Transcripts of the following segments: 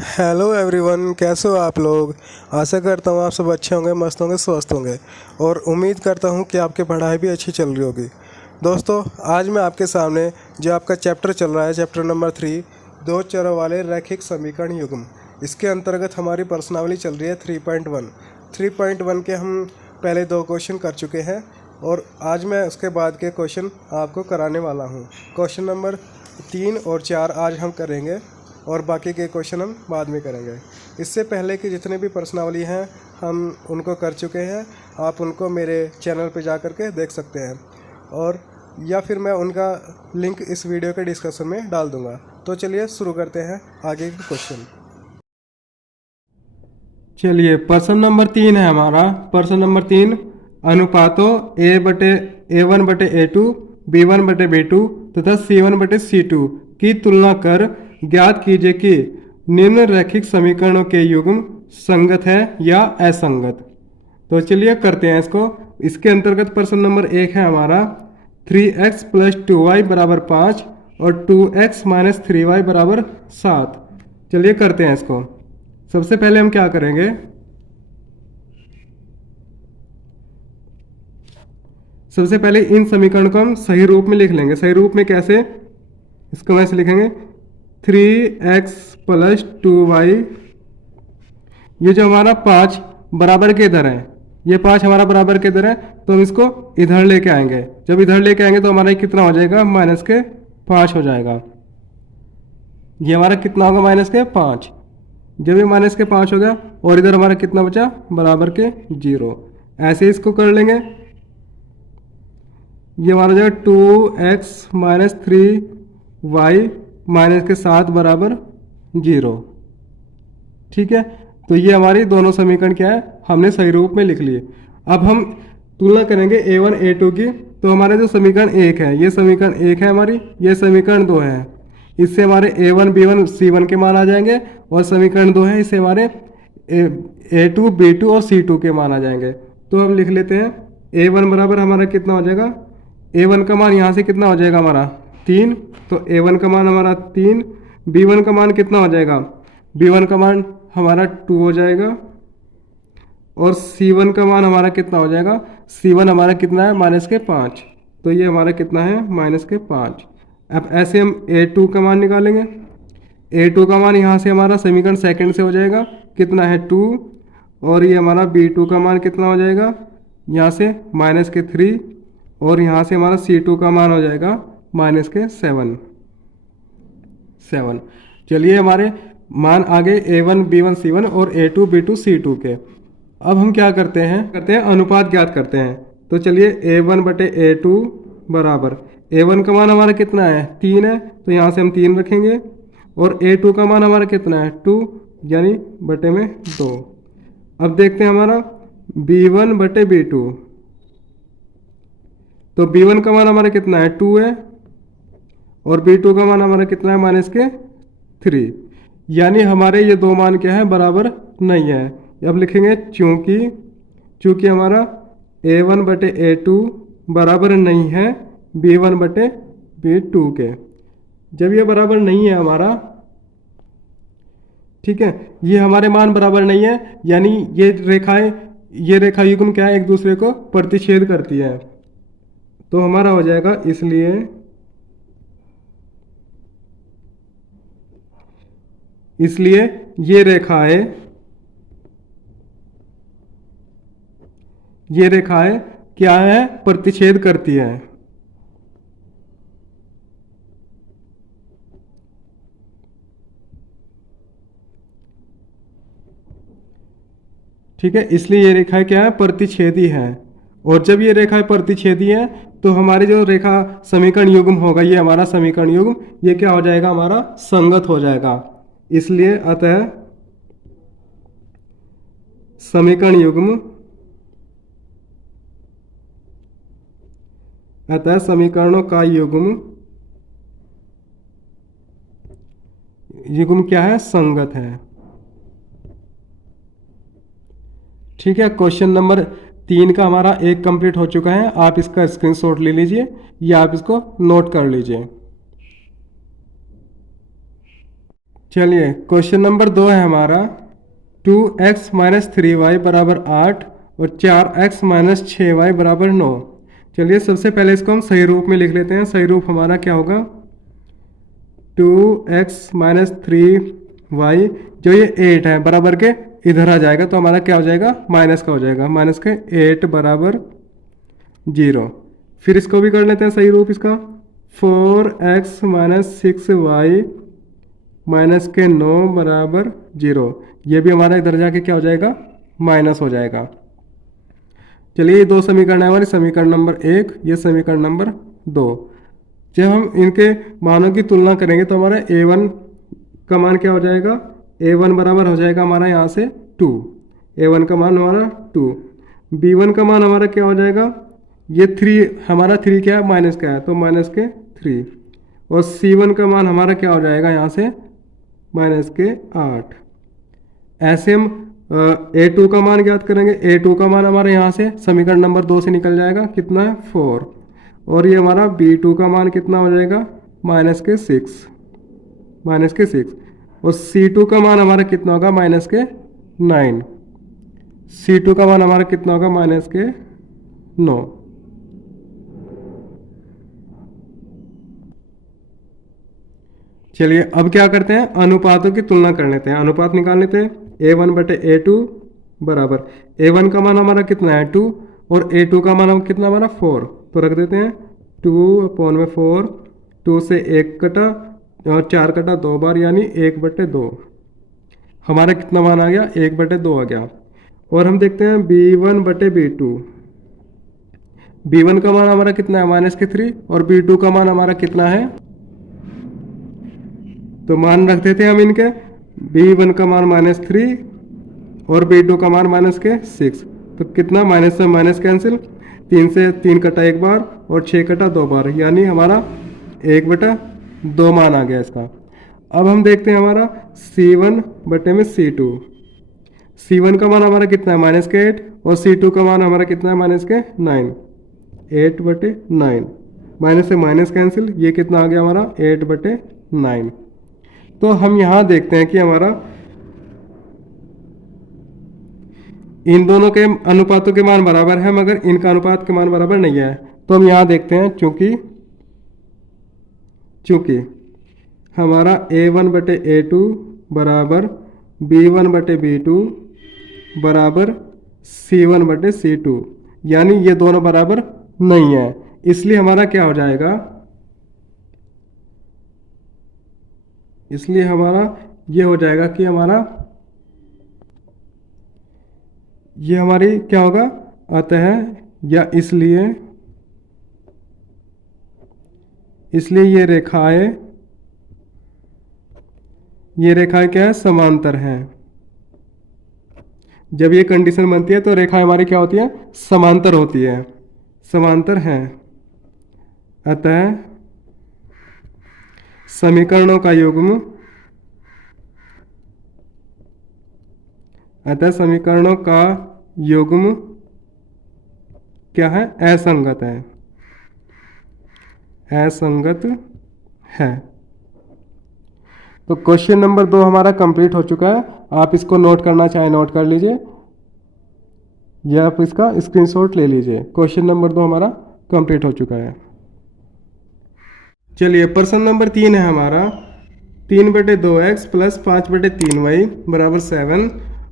Hello everyone, कैसे हो आप लोग। आशा करता हूँ आप सब अच्छे होंगे, मस्त होंगे, स्वस्थ होंगे और उम्मीद करता हूँ कि आपकी पढ़ाई भी अच्छी चल रही होगी। दोस्तों, आज मैं आपके सामने जो आपका चैप्टर चल रहा है, चैप्टर नंबर 3, दो चरों वाले रैखिक समीकरण युग्म। इसके अंतर्गत हमारी प्रश्नावली चल रही है 3.1। 3.1 के हम पहले 2 क्वेश्चन कर चुके हैं और आज मैं उसके बाद के क्वेश्चन आपको कराने वाला हूँ। क्वेश्चन नंबर 3 और 4 आज हम करेंगे और बाकी के क्वेश्चन हम बाद में करेंगे। इससे पहले कि जितने भी प्रश्नावली हैं हम उनको कर चुके हैं, आप उनको मेरे चैनल पर जा कर के देख सकते हैं और या फिर मैं उनका लिंक इस वीडियो के डिस्क्रिप्शन में डाल दूंगा। तो चलिए शुरू करते हैं आगे के क्वेश्चन। चलिए प्रश्न नंबर 3 है हमारा। प्रश्न नंबर 3, अनुपातों A/A1/A2, B1/B2 तथा C1/C2 की तुलना कर ज्ञात कीजिए कि निम्न रैखिक समीकरणों के युग्म संगत है या असंगत। तो चलिए करते हैं इसको। इसके अंतर्गत प्रश्न नंबर 1 है हमारा 3x + 2y = 5 और 2x - 3y = 7। चलिए करते हैं इसको। सबसे पहले हम क्या करेंगे, सबसे पहले इन समीकरण को हम सही रूप में लिख लेंगे। सही रूप में कैसे, इसको ऐसे लिखेंगे 3x + 2y। ये जो हमारा 5 बराबर के इधर है, ये 5 हमारा बराबर के इधर है, तो हम इसको इधर लेके आएंगे। जब इधर लेके आएंगे तो हमारा कितना हो जाएगा, -5 हो जाएगा। ये हमारा कितना होगा, -5। जब ये -5 हो गया और इधर हमारा कितना बचा, बराबर के 0। ऐसे इसको कर लेंगे। ये हमारा जो 2x - 3y -7 = 0। ठीक है, तो ये हमारी दोनों समीकरण क्या है, हमने सही रूप में लिख लिए। अब हम तुलना करेंगे A1 A2 की। तो हमारे जो समीकरण 1 है, ये समीकरण 1 है हमारी, ये समीकरण 2 है। इससे हमारे A1 B1 C1 के मान आ जाएंगे और समीकरण 2 है, इससे हमारे A2 B2 और C2 के मान आ जाएंगे। तो हम लिख लेते हैं A1 बराबर हमारा कितना हो जाएगा, A1 का मान यहाँ से कितना हो जाएगा हमारा 3, तो A1 का मान हमारा 3। B1 का मान कितना हो जाएगा, B1 का मान हमारा 2 हो जाएगा और C1 का मान हमारा कितना हो जाएगा, C1 हमारा कितना है, -5। तो ये हमारा कितना है, -5। अब ऐसे हम A2 का मान निकालेंगे। A2 का मान यहाँ से हमारा समीकरण सेकंड से हो जाएगा, कितना है 2, और ये हमारा B2 का मान कितना हो जाएगा, यहाँ से -3, और यहाँ से हमारा C2 का मान हो जाएगा -7। चलिए हमारे मान आ गए A1 B1 C1 और A2 B2 C2 के। अब हम क्या करते हैं अनुपात ज्ञात करते हैं। तो चलिए A1/A2 बराबर, A1 का मान हमारा कितना है, 3 है, तो यहाँ से हम 3 रखेंगे और A2 का मान हमारा कितना है, 2, यानी बटे में 2। अब देखते हैं हमारा B1/B2। तो B1 का मान हमारा कितना है, 2 है, और B2 का मान हमारा कितना है, -3। यानी हमारे ये दो मान क्या है, बराबर नहीं है। अब लिखेंगे चूंकि हमारा A1/A2 बराबर नहीं है B1/B2 के। जब ये बराबर नहीं है हमारा, ठीक है, ये हमारे मान बराबर नहीं है, यानी ये रेखा युग्म क्या है, एक दूसरे को प्रतिच्छेद करती है। तो हमारा हो जाएगा इसलिए ये रेखाएं क्या है, प्रतिच्छेद करती है। ठीक है, इसलिए ये रेखाएं क्या है, प्रतिच्छेदी है। और जब ये रेखाएं प्रतिच्छेदी है तो हमारी जो रेखा समीकरण युग्म होगा, ये हमारा समीकरण युग्म, ये क्या हो जाएगा, हमारा संगत हो जाएगा। इसलिए अतः समीकरणों का युग्म क्या है, संगत है। ठीक है, क्वेश्चन नंबर 3 का हमारा एक कंप्लीट हो चुका है। आप इसका स्क्रीनशॉट ले लीजिए या आप इसको नोट कर लीजिए। चलिए क्वेश्चन नंबर 2 है हमारा 2x माइनस 3y बराबर 8 और 4x माइनस 6y बराबर 9। चलिए सबसे पहले इसको हम सही रूप में लिख लेते हैं। सही रूप हमारा क्या होगा, 2x माइनस 3y, जो ये 8 है बराबर के इधर आ जाएगा तो हमारा क्या हो जाएगा, माइनस का हो जाएगा, माइनस के 8 बराबर 0। फिर इसको भी कर लेते हैं सही रूप इसका, 4x माइनस 6y माइनस के 9 बराबर 0। ये भी हमारा इधर जाके क्या हो जाएगा, माइनस हो जाएगा। चलिए ये दो समीकरण है हमारे, समीकरण नंबर 1, ये समीकरण नंबर 2। जब हम इनके मानों की तुलना करेंगे तो हमारा a1 का मान क्या हो जाएगा, a1 बराबर हो जाएगा हमारा यहाँ से 2, a1 का मान हमारा 2। b1 का मान हमारा क्या हो जाएगा, ये 3 हमारा 3 क्या है, माइनस का है तो माइनस के 3। और c1 का मान हमारा क्या हो जाएगा यहाँ से, माइनस के 8। ऐसे हम a2 का मान ज्ञात करेंगे। a2 का मान हमारे यहाँ से समीकरण नंबर 2 से निकल जाएगा, कितना है 4। और ये हमारा b2 का मान कितना हो जाएगा, माइनस के 6, माइनस के 6। और c2 का मान हमारा कितना होगा, माइनस के 9। c2 का मान हमारा कितना होगा, माइनस के 9। चलिए अब क्या करते हैं, अनुपातों की तुलना कर लेते हैं, अनुपात निकाल लेते हैं। a1 बटे a2 बराबर, a1 का मान हमारा कितना है 2 और a2 का मान कितना हमारा 4, तो रख देते हैं 2/4। 2 से 1 कटा और 4 कटा 2 बार, यानी 1/2। हमारा कितना मान आ गया, 1/2 आ गया। और हम देखते हैं b1 बटे b2। b1 का मान हमारा कितना है, माइनस के 3, और b2 का मान हमारा कितना है, तो मान रख देते हैं हम इनके, b1 का मान -3 और b2 का मान माइनस के 6। तो कितना, माइनस से माइनस कैंसिल, 3 से 3 कटा 1 बार और 6 कटा 2 बार, यानी हमारा 1/2 मान आ गया इसका। अब हम देखते हैं हमारा c1 बटे में c2। c1 का मान हमारा कितना है, माइनस के 8, और c2 का मान हमारा कितना है, माइनस के 9। 8/9, माइनस से माइनस कैंसिल, ये कितना आ गया हमारा 8/9। तो हम यहाँ देखते हैं कि हमारा इन दोनों के अनुपातों के मान बराबर है, मगर इनका अनुपात के मान बराबर नहीं है। तो हम यहाँ देखते हैं, चूंकि हमारा a1 बटे a2 बराबर b1 बटे b2 बराबर c1 बटे c2, यानी ये दोनों बराबर नहीं है, इसलिए हमारा क्या हो जाएगा, इसलिए हमारा ये हो जाएगा कि हमारा ये हमारी क्या होगा, अतः या इसलिए ये रेखाएं क्या है, समांतर हैं। जब ये कंडीशन बनती है तो रेखाएं हमारी क्या होती है, समांतर होती है, समांतर हैं। अतः समीकरणों का युग्म, अतः समीकरणों का युग्म क्या है, असंगत है, असंगत है। तो क्वेश्चन नंबर 2 हमारा कंप्लीट हो चुका है। आप इसको नोट करना चाहें नोट कर लीजिए, या आप इसका स्क्रीनशॉट ले लीजिए। क्वेश्चन नंबर 2 हमारा कंप्लीट हो चुका है। चलिए प्रश्न नंबर 3 है हमारा, 3/2x प्लस 5/3y बराबर 7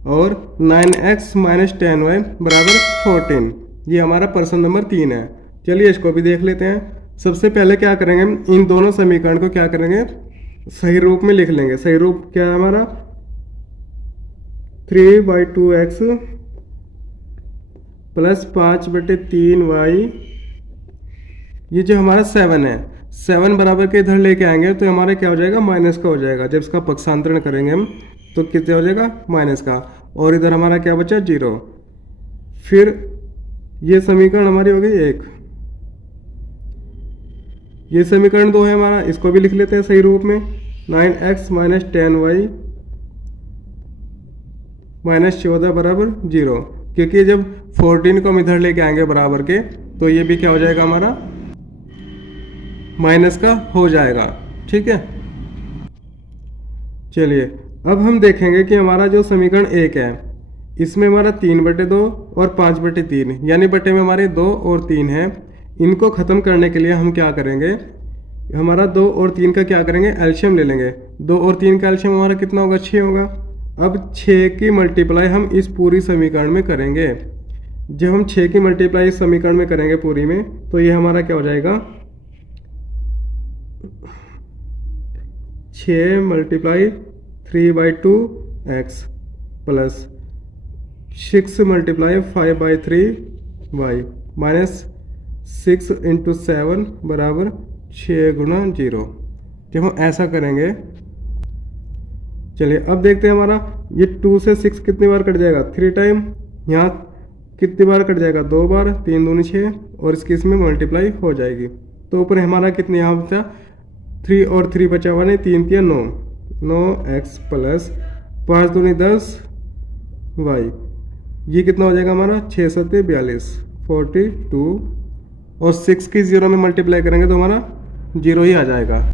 और 9x माइनस 10y बराबर 14। ये हमारा प्रश्न नंबर 3 है। चलिए इसको भी देख लेते हैं। सबसे पहले क्या करेंगे, इन दोनों समीकरण को क्या करेंगे, सही रूप में लिख लेंगे। सही रूप क्या है हमारा, 3/2x प्लस 5/3y, ये जो हमारा 7 है, 7 बराबर के इधर लेके आएंगे तो हमारा क्या हो जाएगा, माइनस का हो जाएगा। जब इसका पक्षांतरण करेंगे हम तो कितने हो जाएगा, माइनस का। और इधर हमारा क्या बचा, 0। फिर ये समीकरण हमारी हो गई 1। ये समीकरण 2 है हमारा, इसको भी लिख लेते हैं सही रूप में। 9x माइनस 10y माइनस 14 बराबर 0, क्योंकि जब 14 को हम इधर लेके आएंगे बराबर के तो ये भी क्या हो जाएगा, हमारा माइनस का हो जाएगा। ठीक है, चलिए अब हम देखेंगे कि हमारा जो समीकरण 1 है इसमें हमारा 3/2 और 5/3 यानी बटे में हमारे 2 और 3 है। इनको ख़त्म करने के लिए हम क्या करेंगे, हमारा 2 और 3 का क्या करेंगे, एल्शियम ले लेंगे। 2 और 3 का एल्शियम हमारा कितना होगा, 6 होगा। अब 6 की मल्टीप्लाई हम इस पूरी समीकरण में करेंगे। जब हम 6 की मल्टीप्लाई इस समीकरण में करेंगे पूरी में, तो ये हमारा क्या हो जाएगा, 6 × 3/2x प्लस 6 × 5/3y माइनस 6 × 7 बराबर 6 × 0। जब हम ऐसा करेंगे, चलिए अब देखते हैं हमारा ये 2 से 6 कितनी बार कट जाएगा, 3 टाइम। यहाँ कितनी बार कट जाएगा, 2 बार, 3 दूनी 6 और इसकी इसमें मल्टीप्लाई हो जाएगी। तो ऊपर हमारा कितने यहाँ बचा, 3 और 3 बचा हुआ नहीं, 3 3 9, 9x प्लस 5 दूनी 10 y। ये कितना हो जाएगा हमारा, 6 7 42 42 और 6 की 0 में मल्टीप्लाई करेंगे तो हमारा 0 ही आ जाएगा।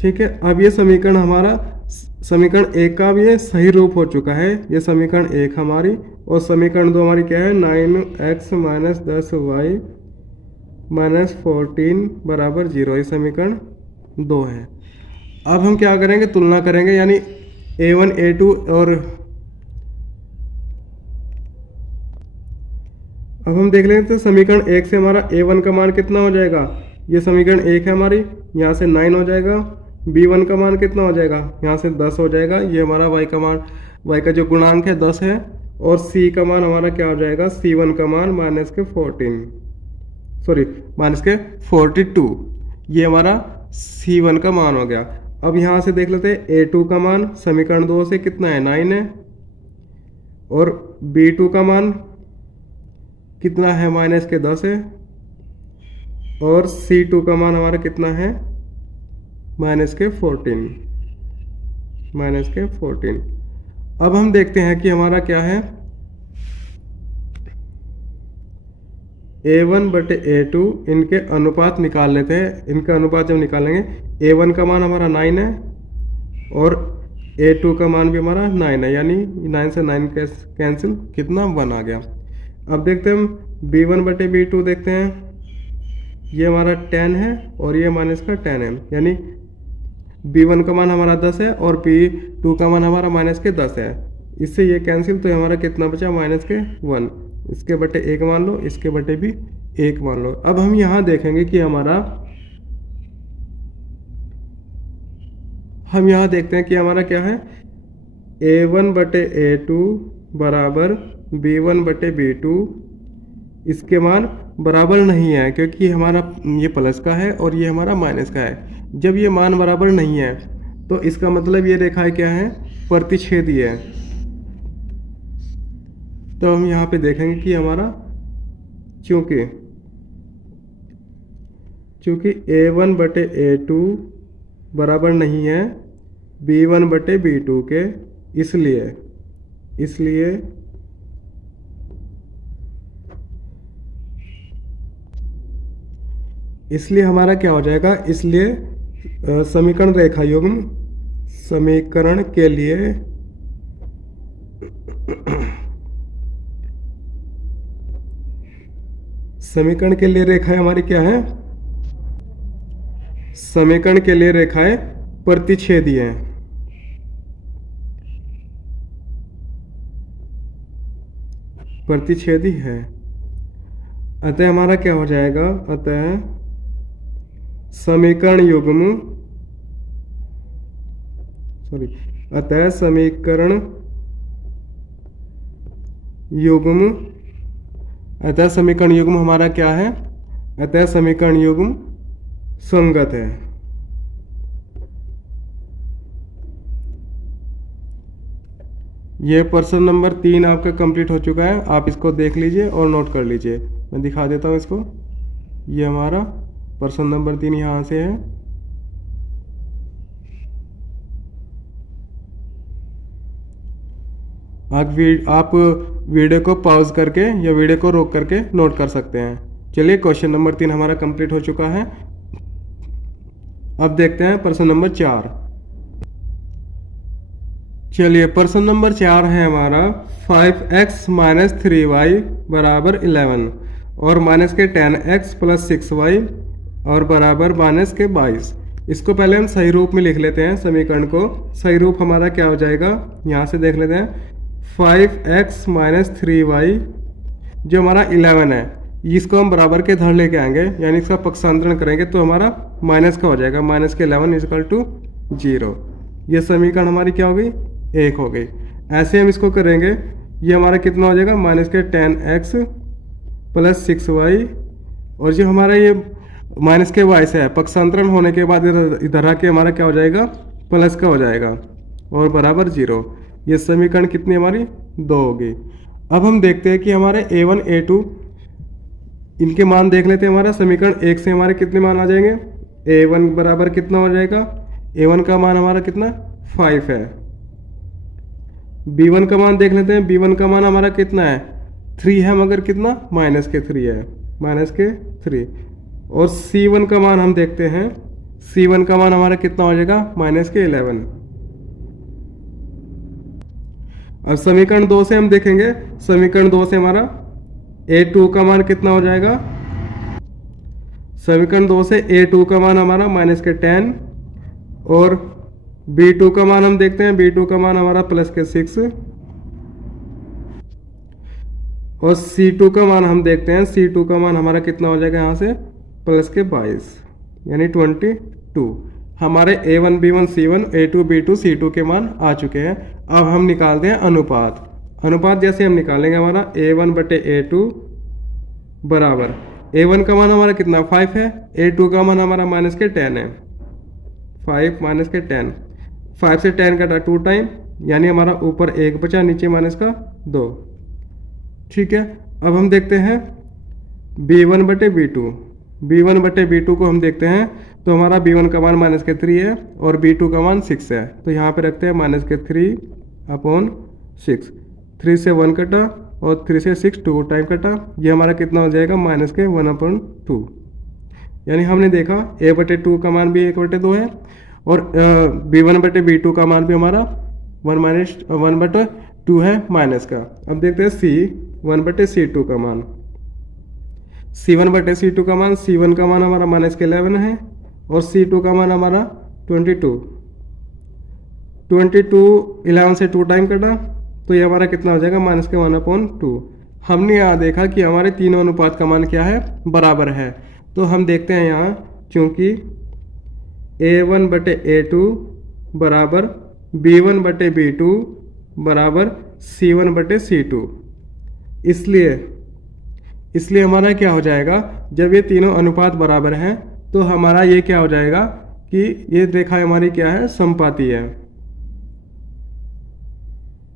ठीक है, अब ये समीकरण हमारा समीकरण 1 का भी ये सही रूप हो चुका है। ये समीकरण 1 हमारी, और समीकरण 2 हमारी क्या है, 9x - 10y - 14 बराबर 0। ये समीकरण 2 है। अब हम क्या करेंगे, तुलना करेंगे, यानी a1 a2 और अब हम देख लेंगे तो समीकरण 1 से हमारा a1 का मान कितना हो जाएगा, ये समीकरण 1 है हमारी, यहाँ से 9 हो जाएगा। b1 का मान कितना हो जाएगा, यहाँ से 10 हो जाएगा। ये हमारा y का मान, y का जो गुणांक है 10 है। और c का मान हमारा क्या हो जाएगा, c1 का मान -42। ये हमारा c1 का मान हो गया। अब यहाँ से देख लेते हैं a2 का मान, समीकरण 2 से कितना है, 9 है। और b2 का मान कितना है, -10 है। और c2 का मान हमारा कितना है, -14। अब हम देखते हैं कि हमारा क्या है, a1/a2 इनके अनुपात निकाल लेते हैं। इनका अनुपात जब निकालेंगे, a1 का मान हमारा 9 है और a2 का मान भी हमारा 9 है, यानी 9 से 9 कैंसिल, कितना 1 आ गया। अब देखते हैं हम b1/b2 देखते हैं। ये हमारा 10 है और ये माइनस का 10 है, यानी b1 का मान हमारा 10 है और b2 का मान हमारा -10 है। इससे ये कैंसिल, तो हमारा कितना बचा, -1। इसके बटे 1 मान लो, इसके बटे भी 1 मान लो। अब हम यहाँ देखेंगे कि हम यहाँ देखते हैं कि हमारा क्या है, a1/a2 बराबर b1/b2। इसके मान बराबर नहीं है, क्योंकि हमारा ये प्लस का है और ये हमारा माइनस का है। जब ये मान बराबर नहीं है तो इसका मतलब ये रेखाएं क्या है, प्रतिच्छेदी है। तो हम यहाँ पे देखेंगे कि हमारा चूंकि a1/a2 बराबर नहीं है b1/b2 के, इसलिए हमारा क्या हो जाएगा, इसलिए समीकरण रेखा युग्म समीकरण के लिए रेखाएं हमारी क्या है, समीकरण के लिए रेखाएं प्रतिच्छेदी हैं। प्रतिच्छेदी है। अतः हमारा क्या हो जाएगा, अतः समीकरण युग्म हमारा क्या है, अतः समीकरण युग्म संगत है। ये प्रश्न नंबर 3 आपका कंप्लीट हो चुका है। आप इसको देख लीजिए और नोट कर लीजिए। मैं दिखा देता हूँ इसको। ये हमारा प्रश्न नंबर 3 यहाँ से है। आप वीडियो को पॉज करके या वीडियो को रोक करके नोट कर सकते हैं। चलिए, क्वेश्चन नंबर 3 हमारा कंप्लीट हो चुका है। अब देखते हैं प्रश्न नंबर 4। चलिए प्रश्न नंबर 4 है हमारा 5x माइनस 3y बराबर 11 और माइनस के 10x प्लस 6y और बराबर माइनस के 22। इसको पहले हम सही रूप में लिख लेते हैं समीकरण को। सही रूप हमारा क्या हो जाएगा, यहाँ से देख लेते हैं। 5x माइनस 3y जो हमारा 11 है, इसको हम बराबर के धर लेके आएंगे, यानी इसका पक्षांतरण करेंगे तो हमारा माइनस का हो जाएगा। माइनस के 11 इजकल टू 0। ये समीकरण हमारी क्या हो गई, 1 हो गई। ऐसे हम इसको करेंगे, ये हमारा कितना हो जाएगा, माइनस के 10x प्लस 6y और जो हमारा ये माइनस के y से है, पक्षांतरण होने के बाद इधर आके हमारा क्या हो जाएगा, प्लस का हो जाएगा और बराबर 0। ये समीकरण कितनी हमारी 2 होगी। अब हम देखते हैं कि हमारे a1 a2 इनके मान देख लेते हैं। हमारा समीकरण 1 से हमारे कितने मान आ जाएंगे, a1 बराबर कितना हो जाएगा, a1 का मान हमारा कितना 5 है। b1 का मान देख लेते हैं, b1 का मान हमारा कितना है 3 है, मगर कितना माइनस के 3 है, माइनस के 3। और c1 का मान हम देखते हैं, c1 का मान हमारा कितना हो जाएगा, माइनस के 11। अब समीकरण 2 से हम देखेंगे, समीकरण 2 से हमारा a2 का मान कितना हो जाएगा, समीकरण 2 से a2 का मान हमारा माइनस के 10 और b2 का मान हम देखते हैं, b2 का मान हमारा प्लस के 6 और c2 का मान हम देखते हैं, c2 का मान हमारा कितना हो जाएगा यहाँ से प्लस के 22 यानी 22। हमारे a1 b1 c1 a2 b2 c2 के मान आ चुके हैं। अब हम निकालते हैं अनुपात। अनुपात जैसे हम निकालेंगे, हमारा a1 बटे a2 बराबर, a1 का मान हमारा कितना 5 है, a2 का मान हमारा माइनस के 10 है, 5 माइनस के 10, 5 से 10 कटा 2 टाइम, यानी हमारा ऊपर 1 बचा, नीचे माइनस का 2। ठीक है। अब हम देखते हैं b1 बटे b2, b1 बटे b2 को हम देखते हैं तो हमारा b1 का मान माइनस के 3 है और b2 का मान 6 है, तो यहाँ पे रखते हैं माइनस के 3/6। 3 से 1 कटा और 3 से 6 2 टाइम कटा, ये हमारा कितना हो जाएगा माइनस के 1/2। यानी हमने देखा a बटे 2 का मान भी 1/2 है और b1 बटे b2 का मान भी हमारा 1/2 है माइनस का। अब देखते हैं c1 बटे c2 का मान, c1 बटे c2 का मान, c1 का मान हमारा माइनस के 11 है और c2 का मान हमारा 22। 11 से 2 टाइम कटा तो ये हमारा कितना हो जाएगा माइनस के 1/2। हमने यहाँ देखा कि हमारे तीनों अनुपात का मान क्या है, बराबर है। तो हम देखते हैं यहाँ, चूंकि a1 बटे a2 बराबर b1 बटे b2 बराबर c1 बटे c2, इसलिए हमारा क्या हो जाएगा, जब ये तीनों अनुपात बराबर हैं तो हमारा ये क्या हो जाएगा कि ये रेखा हमारी क्या है, समपाती है।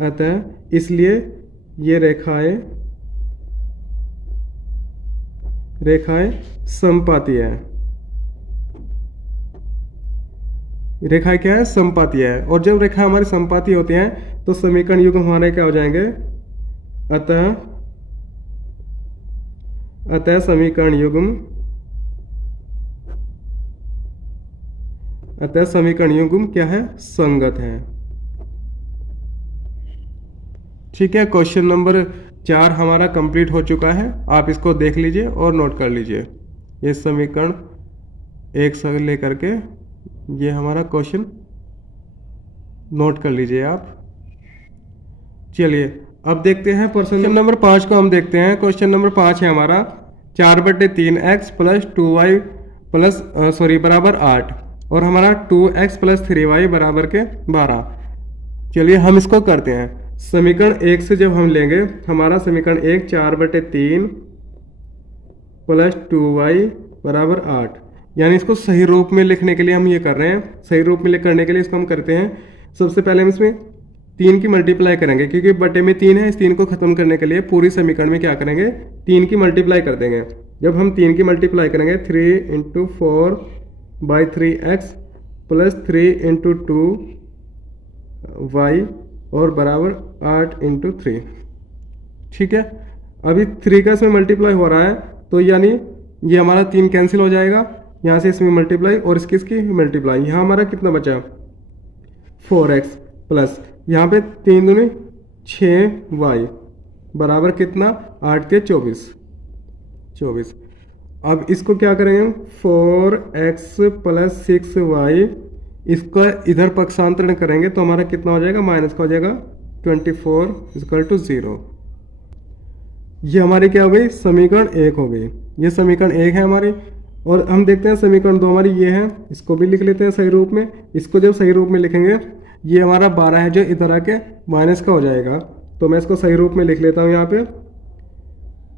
अतः इसलिए ये रेखाएं समपाती है। रेखाएं क्या है, समपाती है। और जब रेखा हमारी समपाती होती हैं तो समीकरण युग्म हमारे क्या हो जाएंगे, अतः समीकरण युग्म क्या है, संगत है। ठीक है। क्वेश्चन नंबर 4 हमारा कंप्लीट हो चुका है। आप इसको देख लीजिए और नोट कर लीजिए। ये समीकरण 1 से लेकर के ये हमारा क्वेश्चन नोट कर लीजिए आप। चलिए अब देखते हैं क्वेश्चन नंबर 5 को हम देखते हैं। क्वेश्चन नंबर 5 है हमारा 4/3x प्लस 2y प्लस बराबर 8 और हमारा 2x प्लस 3y बराबर के 12। चलिए हम इसको करते हैं। समीकरण 1 से जब हम लेंगे, हमारा समीकरण 1 4/3 प्लस 2y बराबर 8, यानी इसको सही रूप में लिखने के लिए हम ये कर रहे हैं। सही रूप में करने के लिए इसको हम करते हैं, सबसे पहले हम इसमें 3 की मल्टीप्लाई करेंगे, क्योंकि बटे में 3 है। इस 3 को खत्म करने के लिए पूरी समीकरण में क्या करेंगे, 3 की मल्टीप्लाई कर देंगे। जब हम 3 की मल्टीप्लाई करेंगे 3 × 4/3x प्लस 3 × 2y और बराबर 8 × 3। ठीक है। अभी 3 का इसमें मल्टीप्लाई हो रहा है तो यानी ये हमारा 3 कैंसिल हो जाएगा, यहाँ से इसमें मल्टीप्लाई और इसकी मल्टीप्लाई। यहाँ हमारा कितना बचा 4x प्लस यहाँ पे 3 दूनी 6y बराबर कितना 8 के 24। अब इसको क्या करेंगे 4x + 6y, इसका इधर पक्षांतरण करेंगे तो हमारा कितना हो जाएगा माइनस का हो जाएगा 24 = 0। ये हमारी क्या हो गई समीकरण 1 हो गई। ये समीकरण 1 है हमारी। और हम देखते हैं समीकरण 2 हमारी ये है, इसको भी लिख लेते हैं सही रूप में। इसको जब सही रूप में लिखेंगे ये हमारा 12 है जो इधर आके माइनस का हो जाएगा, तो मैं इसको सही रूप में लिख लेता हूँ यहाँ पे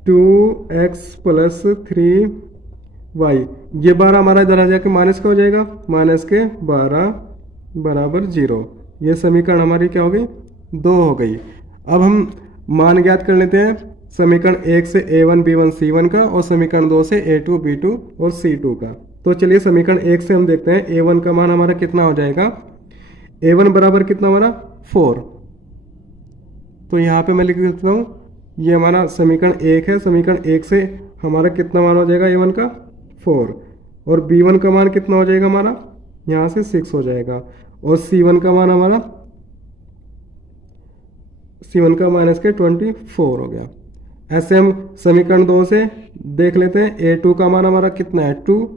2x + 3y, ये 12 हमारा इधर आ जाके माइनस का हो जाएगा, -12 बराबर 0। ये समीकरण हमारी क्या हो गई 2 हो गई। अब हम मान ज्ञात कर लेते हैं समीकरण 1 से a1 b1 c1 का और समीकरण 2 से a2 b2 और c2 का। तो चलिए समीकरण 1 से हम देखते हैं a1 का मान हमारा कितना हो जाएगा। a1 बराबर कितना हमारा 4, तो यहाँ पे मैं लिख देता हूँ ये हमारा समीकरण 1 है। समीकरण 1 से हमारा कितना मान हो जाएगा a1 का 4, और b1 का मान कितना हो जाएगा हमारा यहाँ से 6 हो जाएगा, और c1 का मान हमारा c1 का -24 हो गया। ऐसे हम समीकरण 2 से देख लेते हैं a2 का मान हमारा कितना है 2,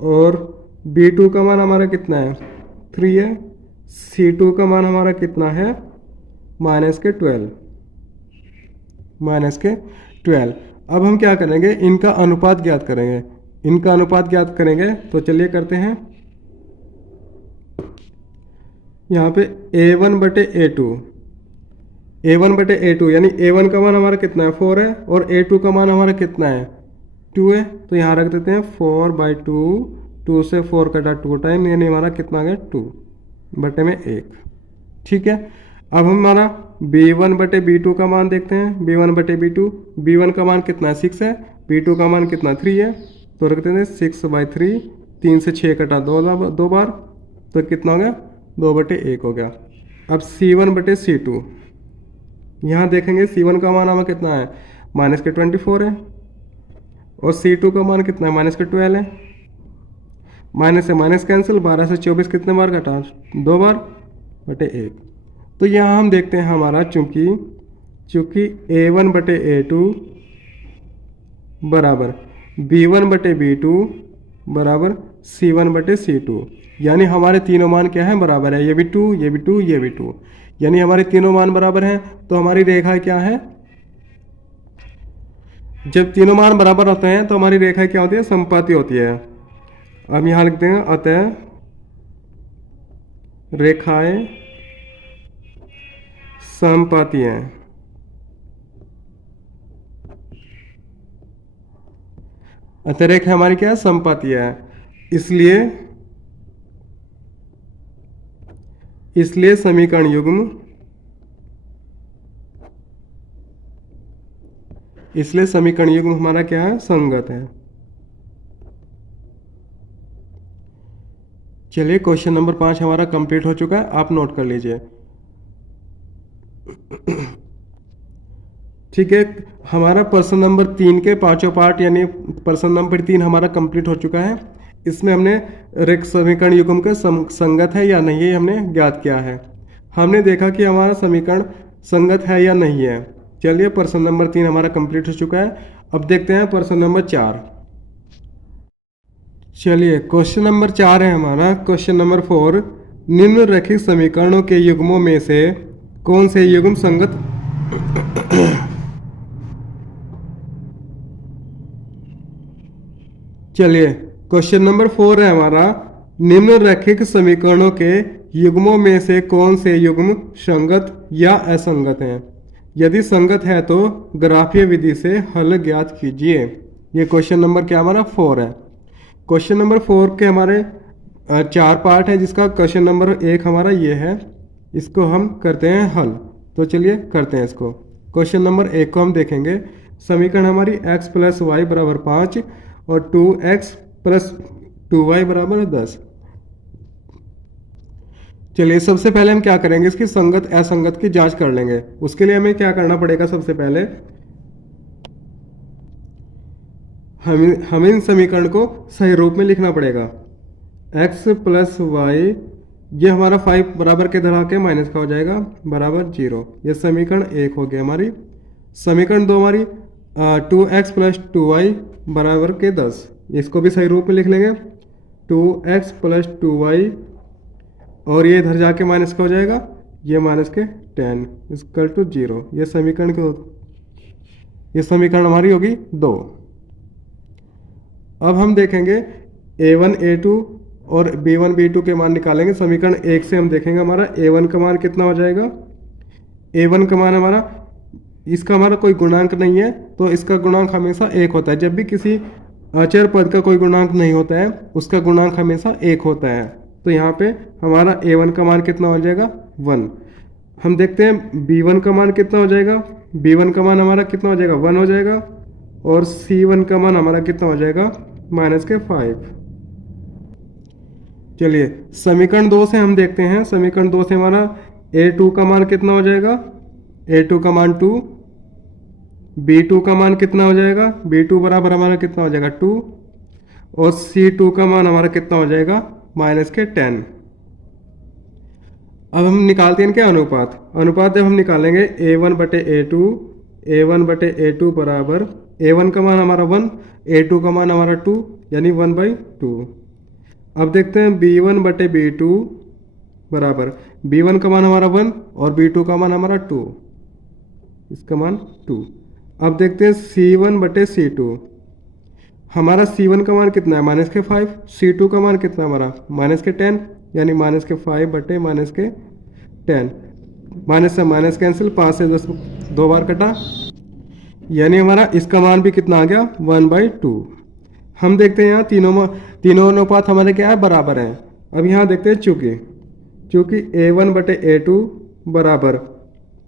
और b2 का मान हमारा कितना है 3 है, c2 का मान हमारा कितना है -12। अब हम क्या करेंगे इनका अनुपात ज्ञात करेंगे। इनका अनुपात ज्ञात करेंगे तो चलिए करते हैं। यहाँ पे a1/a2 यानी a1 का मान हमारा कितना है 4 है, और a2 का मान हमारा कितना है 2 है, तो यहाँ रख देते हैं 4/2, 2 से 4 कटा 2 टाइम, यानी हमारा कितना आ गया 2/1। ठीक है। अब हमारा b1/b2 का मान देखते हैं। b1/b2, b1 का मान कितना है 6 है, b2 का मान कितना 3 है, तो रख देते हैं 6/3, 3 से 6 कटा 2 बार, तो कितना हो गया 2/1 हो गया। अब c1/c2, यहाँ देखेंगे c1 का मान हमारा कितना है -24 है, और c2 का मान कितना है -12 है। माइनस से माइनस कैंसिल, 12 से 24 कितने बार कटा 2 बार/1। तो यहाँ हम देखते हैं हमारा चूंकि a1/a2 बराबर b1/b2 बराबर c1/c2, यानी हमारे तीनों मान क्या है बराबर है, ये भी 2, ये भी 2, ये भी 2, यानी हमारे तीनों मान बराबर हैं। तो हमारी रेखा क्या है, जब तीनों मान बराबर होते हैं तो हमारी रेखा क्या होती है समपाती होती है। अब यहाँ लिखते हैं अतः रेखाएं समपाती हैं। अतः रेखा हमारी क्या है समपाती है, इसलिए समीकरण युग्म हमारा क्या है संगत है। चलिए क्वेश्चन नंबर 5 हमारा कंप्लीट हो चुका है, आप नोट कर लीजिए। ठीक है, हमारा प्रश्न नंबर 3 के पांचों पार्ट यानी प्रश्न नंबर 3 हमारा कंप्लीट हो चुका है। इसमें हमने रेख समीकरण युग्म का संगत है या नहीं है हमने ज्ञात किया है। हमने देखा कि हमारा समीकरण संगत है या नहीं है। चलिए प्रश्न नंबर 3 हमारा कंप्लीट हो चुका है। अब देखते हैं प्रश्न नंबर 4। चलिए क्वेश्चन नंबर 4 है हमारा। क्वेश्चन नंबर 4, निम्नलिखित समीकरणों के युग्मों में से कौन से युग्म संगत चलिए क्वेश्चन नंबर 4 है हमारा, निम्नलिखित समीकरणों के युग्मों में से कौन से युग्म संगत या असंगत हैं। यदि संगत है तो ग्राफीय विधि से हल ज्ञात कीजिए। ये क्वेश्चन नंबर क्या हमारा 4 है। क्वेश्चन नंबर 4 के हमारे 4 पार्ट है, जिसका क्वेश्चन नंबर 1 हमारा ये है, इसको हम करते हैं हल। तो चलिए करते हैं इसको। क्वेश्चन नंबर 1 को हम देखेंगे। समीकरण हमारी x + y = 5 और 2x + 2y = 10। चलिए सबसे पहले हम क्या करेंगे, इसकी संगत असंगत की जांच कर लेंगे। उसके लिए हमें क्या करना पड़ेगा, सबसे पहले हम इन समीकरण को सही रूप में लिखना पड़ेगा। x + y ये हमारा 5 बराबर के इधर आके माइनस का हो जाएगा बराबर 0। ये समीकरण 1 हो गया हमारी। समीकरण 2 हमारी 2x प्लस 2y बराबर के 10। इसको भी सही रूप में लिख लेंगे 2x प्लस 2y, और ये इधर जाके माइनस का हो जाएगा, ये माइनस के 10 इक्वल टू 0। ये समीकरण हमारी होगी 2। अब हम देखेंगे a1 a2 और b1 b2 के मान निकालेंगे। समीकरण 1 से हम देखेंगे हमारा a1 का मान कितना हो जाएगा। a1 का मान हमारा, इसका हमारा कोई गुणांक नहीं है तो इसका गुणांक हमेशा 1 होता है। जब भी किसी अचर पद का कोई गुणांक नहीं होता है उसका गुणांक हमेशा 1 होता है। तो यहाँ पे हमारा a1 का मान कितना हो जाएगा 1। हम देखते हैं b1 का मान कितना हो जाएगा। b1 का मान हमारा कितना हो जाएगा 1 हो जाएगा, और c1 का मान हमारा कितना हो जाएगा -5। चलिए समीकरण 2 से हम देखते हैं। समीकरण 2 से हमारा a2 का मान कितना हो जाएगा, a2 का मान 2, b2 का मान कितना हो जाएगा, b2 बराबर हमारा कितना हो जाएगा 2, और c2 का मान हमारा कितना हो जाएगा -10। अब हम निकालते हैं क्या अनुपात जब हम निकालेंगे a1 बटे a2 बराबर a1 का मान हमारा 1, a2 का मान हमारा 2 यानी 1/2। अब देखते हैं b1 बटे b2 बराबर b1 का मान हमारा 1 और b2 का मान हमारा 2, इसका मान 2। अब देखते हैं c1 बटे c2। हमारा c1 का मान कितना है -5, c2 का मान कितना हमारा -10 यानी -5 बटे -10। माइनस से माइनस कैंसिल, 5 से 10 2 बार कटा, यानी हमारा इसका मान भी कितना आ गया 1/2। हम देखते हैं यहाँ तीनों अनुपात हमारे क्या है बराबर हैं। अब यहाँ देखते हैं चूंकि a1 बटे a2 बराबर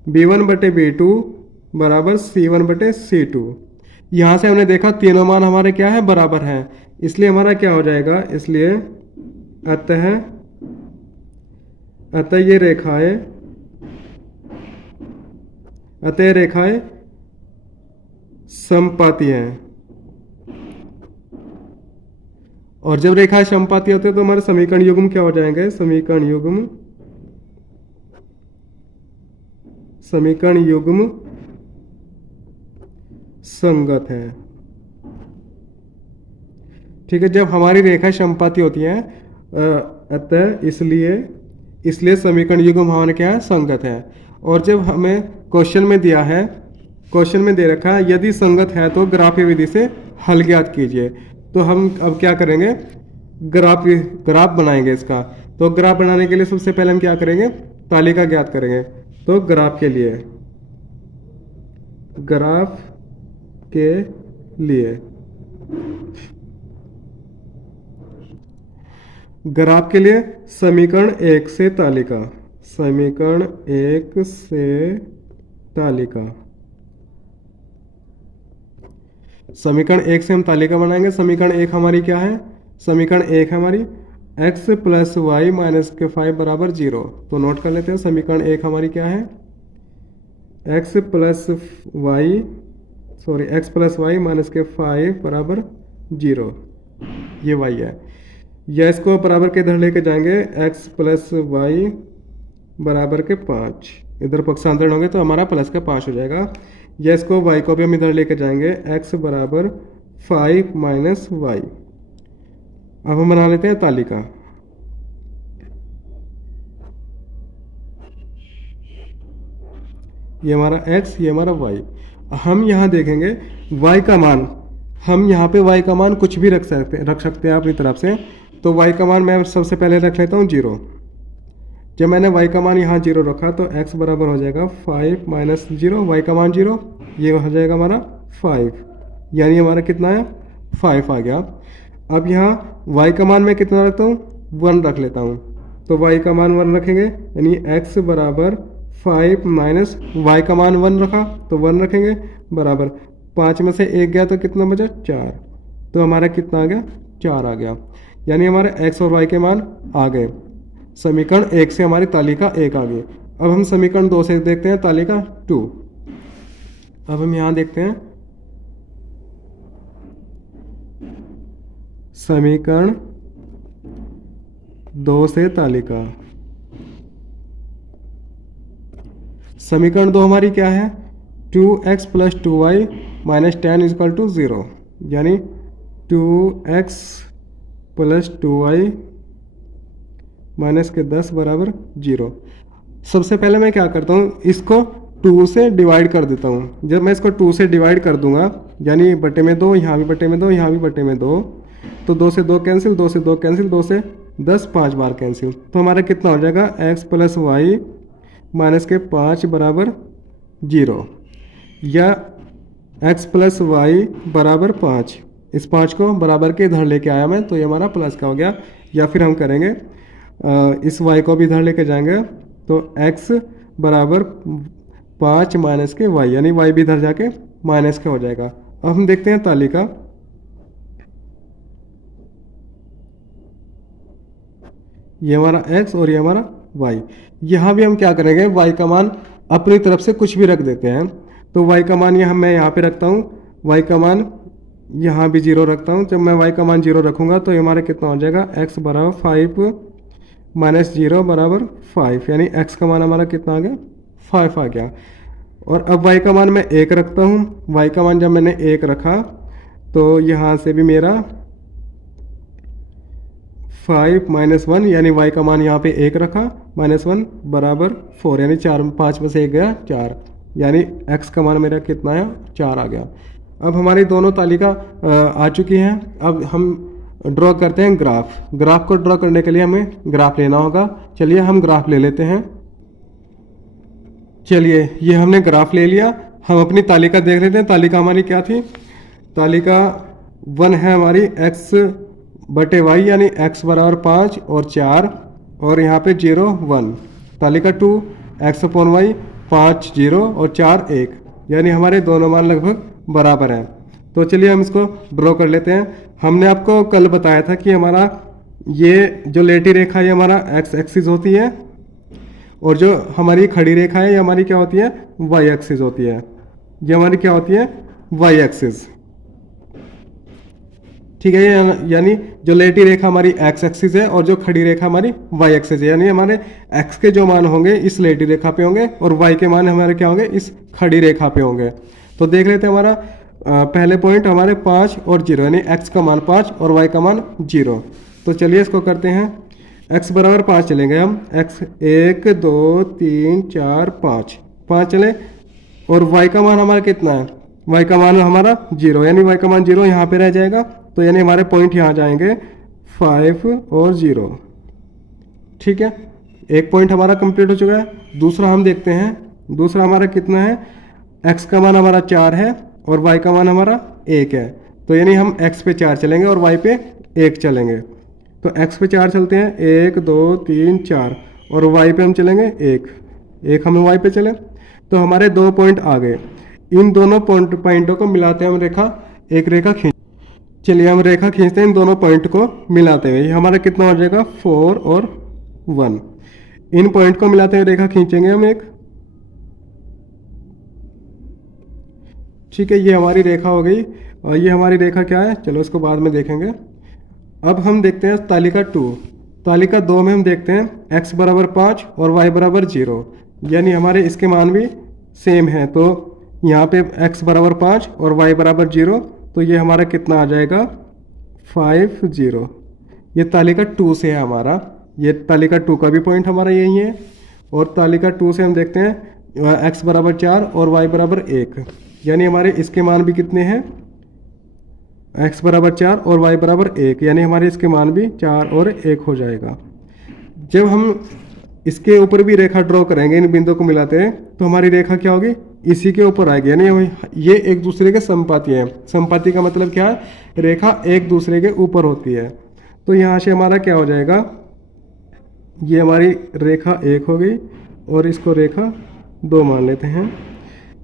b1 बटे b2 बराबर c1 बटे c2। यहाँ से हमने देखा तीनों मान हमारे क्या है बराबर हैं, इसलिए हमारा क्या हो जाएगा, इसलिए अतः ये रेखाएं समपाती हैं। और जब रेखाएं समपाती होते हैं तो हमारे समीकरण युग्म क्या हो जाएंगे, समीकरण युग्म संगत है। ठीक है, जब हमारी रेखा समपाती होती है अतः इसलिए समीकरण युग्म हमारे क्या है संगत है। और जब हमें क्वेश्चन में दे रखा है यदि संगत है तो ग्राफीय विधि से हल ज्ञात कीजिए। तो हम अब क्या करेंगे, ग्राफ बनाएंगे इसका। तो ग्राफ बनाने के लिए सबसे पहले हम क्या करेंगे, तालिका ज्ञात करेंगे। तो ग्राफ के लिए समीकरण 1 से तालिका, समीकरण 1 से हम तालिका बनाएंगे। समीकरण 1 हमारी क्या है, समीकरण 1 हमारी x प्लस वाई माइनस के 5 बराबर 0। तो नोट कर लेते हैं, समीकरण 1 हमारी क्या है, x प्लस वाई माइनस के 5 बराबर 0, ये y है। या इसको बराबर के इधर लेके जाएंगे, x प्लस वाई बराबर के 5, इधर पक्षांतरण होंगे तो हमारा प्लस का 5 हो जाएगा। या इसको y को भी हम इधर लेके जाएंगे, x बराबर 5 माइनस वाई। अब हम बना लेते हैं तालिका। ये हमारा x, ये हमारा y। हम यहाँ देखेंगे y का मान, हम यहाँ पे y का मान कुछ भी रख सकते हैं अपनी तरफ से। तो y का मान मैं सबसे पहले रख लेता हूँ 0। जब मैंने y का मान यहाँ 0 रखा तो x बराबर हो जाएगा 5 माइनस 0, y का मान 0, ये हो जाएगा हमारा 5, यानी हमारा कितना है 5 आ गया। अब यहाँ y का मान मैं कितना रखता हूँ 1 रख लेता हूँ। तो y का मान 1 रखेंगे, यानी x बराबर 5 माइनस y का मान 1 रखा तो 1 रखेंगे बराबर 5 में से 1 गया तो कितना बचा 4। तो हमारा कितना आ गया 4 आ गया, यानी हमारे x और y के मान आ गए। समीकरण 1 से हमारी तालिका 1 आ गई। अब हम समीकरण 2 से देखते हैं तालिका 2। अब हम यहाँ देखते हैं समीकरण 2 से तालिका। समीकरण 2 हमारी क्या है, 2x plus 2y minus 10 is equal to 0, यानी 2x प्लस 2y माइनस के 10 बराबर 0। सबसे पहले मैं क्या करता हूँ, इसको 2 से डिवाइड कर देता हूँ। जब मैं इसको 2 से डिवाइड कर दूंगा, यानी बटे में 2, यहाँ भी बटे में 2, यहाँ भी बटे में 2, तो 2 से 2 कैंसिल, 2 से 2 कैंसिल, 2 से 10 5 बार कैंसिल। तो हमारा कितना हो जाएगा, x प्लस वाई माइनस के 5 बराबर 0, या x प्लस वाई बराबर 5। इस 5 को बराबर के इधर लेके आया मैं, तो ये हमारा प्लस का हो गया। या फिर हम करेंगे इस y को भी इधर लेके जाएंगे, तो x बराबर 5 माइनस के y, यानी y भी इधर जाके माइनस का हो जाएगा। अब हम देखते हैं तालिका। ये हमारा x और ये हमारा y। यहाँ भी हम क्या करेंगे, y का मान अपनी तरफ से कुछ भी रख देते हैं। तो y का मान यहाँ मैं यहाँ पे रखता हूँ, y का मान यहाँ भी 0 रखता हूँ। जब मैं y का मान 0 रखूँगा तो ये हमारा कितना हो जाएगा, x बराबर 5 माइनस 0 बराबर 5, यानी x का मान हमारा कितना आ गया, 5 आ गया। और अब y का मान मैं 1 रखता हूँ। y का मान जब मैंने 1 रखा तो यहाँ से भी मेरा 5 माइनस 1, यानी y का मान यहाँ पे 1 रखा, माइनस 1 बराबर 4, यानी 4, 5 में से 1 गया 4, यानी x का मान मेरा कितना है, 4 आ गया। अब हमारी दोनों तालिका आ चुकी हैं। अब हम ड्रॉ करते हैं ग्राफ। ग्राफ को ड्रॉ करने के लिए हमें ग्राफ लेना होगा। चलिए हम ग्राफ ले लेते हैं। चलिए ये हमने ग्राफ ले लिया। हम अपनी तालिका देख लेते हैं। तालिका हमारी क्या थी, तालिका 1 है हमारी x बटे y, यानी x बराबर 5 और 4, और यहाँ पे 0 1। तालिका 2 x अपॉन y 5 0 और 4 1, यानी हमारे दोनों मान लगभग बराबर हैं। तो चलिए हम इसको ड्रॉ कर लेते हैं। हमने आपको कल बताया था कि हमारा ये जो लेटी रेखा है हमारा x एक्सिस होती है, और जो हमारी खड़ी रेखा है ये हमारी क्या होती है, y एक्सिस होती है। ये हमारी क्या होती है, y एक्सिस। ठीक है, यानी जो लेटी रेखा हमारी x एक्सिस है और जो खड़ी रेखा हमारी y एक्सिस है, यानी हमारे x के जो मान होंगे इस लेटी रेखा पे होंगे और y के मान हमारे क्या होंगे, इस खड़ी रेखा पे होंगे। तो देख लेते हैं हमारा पहले पॉइंट हमारे 5 और 0, यानी x का मान 5 और y का मान 0। तो चलिए इसको करते हैं। x बराबर 5 चलेंगे हम, x 1 2 3 4 5 चले, और y का मान हमारा कितना है, y का मान हमारा 0, यानी y का मान 0 यहाँ पे रह जाएगा। तो यानी हमारे पॉइंट यहाँ जाएंगे 5 और 0। ठीक है, एक पॉइंट हमारा कंप्लीट हो चुका है। दूसरा हम देखते हैं। दूसरा हमारा कितना है, x का मान हमारा 4 है और y का मान हमारा 1 है। तो यानी हम x पे 4 चलेंगे और y पे 1 चलेंगे। तो x पे 4 चलते हैं, 1 2 3 4, और y पे हम चलेंगे 1 हम y पे चले। तो हमारे 2 पॉइंट आ गए। इन दोनों पॉइंटों को मिलाते हैं हम एक रेखा खींच। चलिए हम रेखा खींचते हैं इन दोनों पॉइंट को मिलाते हुए। ये हमारा कितना हो जाएगा, 4 और 1। इन पॉइंट को मिलाते हुए रेखा खींचेंगे हम एक। ठीक है, ये हमारी रेखा हो गई। और ये हमारी रेखा क्या है, चलो इसको बाद में देखेंगे। अब हम देखते हैं तालिका 2। तालिका 2 में हम देखते हैं x बराबर 5 और y बराबर 0, यानी हमारे इसके मान भी सेम है। तो यहाँ पे x बराबर 5 और y बराबर 0, तो ये हमारा कितना आ जाएगा, 5 0। ये तालिका 2 से है हमारा। ये तालिका 2 का भी पॉइंट हमारा यही है। और तालिका 2 से हम देखते हैं x बराबर 4 और y बराबर 1, यानी हमारे इसके मान भी कितने हैं, x बराबर 4 और y बराबर 1, यानी हमारे इसके मान भी 4 और 1 हो जाएगा। जब हम इसके ऊपर भी रेखा ड्रॉ करेंगे, इन बिंदुओं को मिलाते हैं, तो हमारी रेखा क्या होगी, इसी के ऊपर आएगी, यानी ये एक दूसरे के संपाती हैं। संपाती का मतलब क्या है, रेखा एक दूसरे के ऊपर होती है। तो यहाँ से हमारा क्या हो जाएगा, ये हमारी रेखा 1 हो गई और इसको रेखा 2 मान लेते हैं,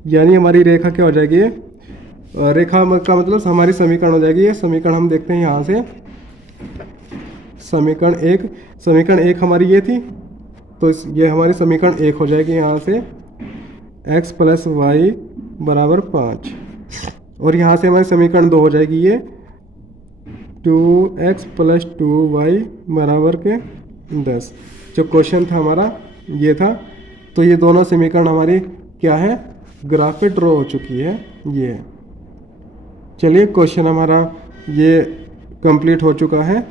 यानी हमारी रेखा क्या हो जाएगी, ये रेखा का मतलब हमारी समीकरण हो जाएगी। ये समीकरण हम देखते हैं यहाँ से, समीकरण 1 हमारी ये थी, तो ये हमारी समीकरण 1 हो जाएगी यहाँ से, x प्लस वाई बराबर 5, और यहाँ से हमारी समीकरण 2 हो जाएगी ये 2x प्लस 2y बराबर के 10। जो क्वेश्चन था हमारा ये था तो ये दोनों समीकरण हमारी क्या है, ग्राफ पे ड्रॉ हो चुकी है। ये है। चलिए क्वेश्चन हमारा ये कंप्लीट हो चुका है।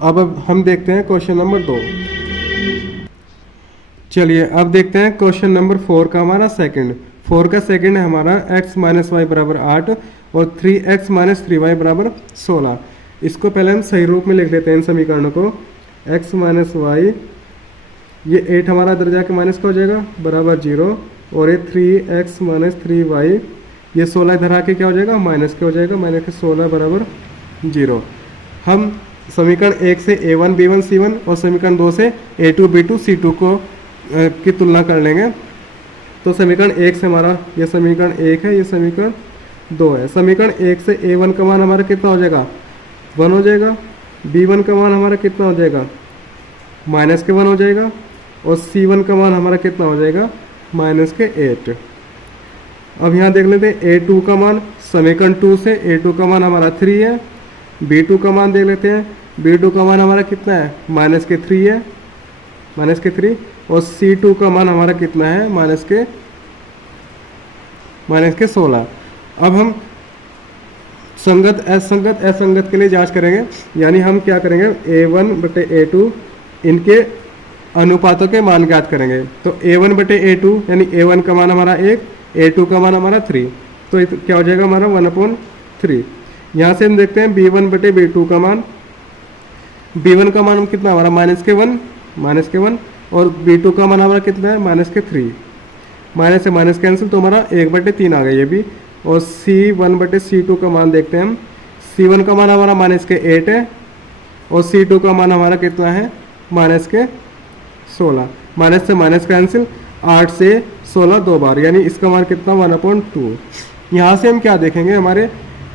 अब हम देखते हैं क्वेश्चन नंबर 2। चलिए अब देखते हैं क्वेश्चन नंबर 4 का हमारा सेकंड। 4 का सेकंड है हमारा x माइनस वाई बराबर 8 और 3x माइनस 3y बराबर 16। इसको पहले हम सही रूप में लिख लेते हैं इन समीकरणों को। x माइनस वाई, ये 8 हमारा इधर जाके माइनस का हो जाएगा बराबर 0, और ये 3x माइनस 3y, ये 16 इधर आके क्या हो जाएगा, माइनस के हो जाएगा, माइनस के 16 बराबर 0। हम समीकरण 1 से a1 b1 c1 और समीकरण 2 से a2 b2 c2 को की तुलना कर लेंगे। तो समीकरण 1 से हमारा ये समीकरण 1 है, ये समीकरण 2 है। समीकरण 1 से a1 का मान हमारा कितना हो जाएगा, 1 हो जाएगा। b1 का मान हमारा कितना हो जाएगा, माइनस के 1 हो जाएगा। और c1 का मान हमारा कितना हो जाएगा, माइनस के 8। अब यहाँ देख लेते हैं a2 का मान। समीकरण 2 से a2 का मान हमारा 3 है। b2 का मान देख लेते हैं। b2 का मान हमारा कितना है, माइनस के 3 है, माइनस के 3। और c2 का मान हमारा कितना है, माइनस के 16। अब हम संगत असंगत के लिए जांच करेंगे। यानी हम क्या करेंगे, a1 बटे a2 इनके अनुपातों के मान ज्ञात करेंगे। तो a1 बटे a2 यानी a1 का मान हमारा 1, a2 का मान हमारा 3, तो क्या हो जाएगा हमारा 1/3। यहाँ से हम देखते हैं b1 बटे b2 का मान। b1 का मान कितना हमारा, माइनस के 1, और b2 का मान हमारा कितना है, माइनस के 3। माइनस से माइनस कैंसिल, तो हमारा 1/3 आ गया ये भी। और c1 बटे c2 का मान देखते हैं हम। c1 का मान हमारा माइनस के 8 है, और c2 का मान हमारा कितना है, माइनस के 16। माइनस से माइनस कैंसिल, 8 से 16 2 बार, यानी इसका मान कितना, 1/2। यहाँ से हम क्या देखेंगे, हमारे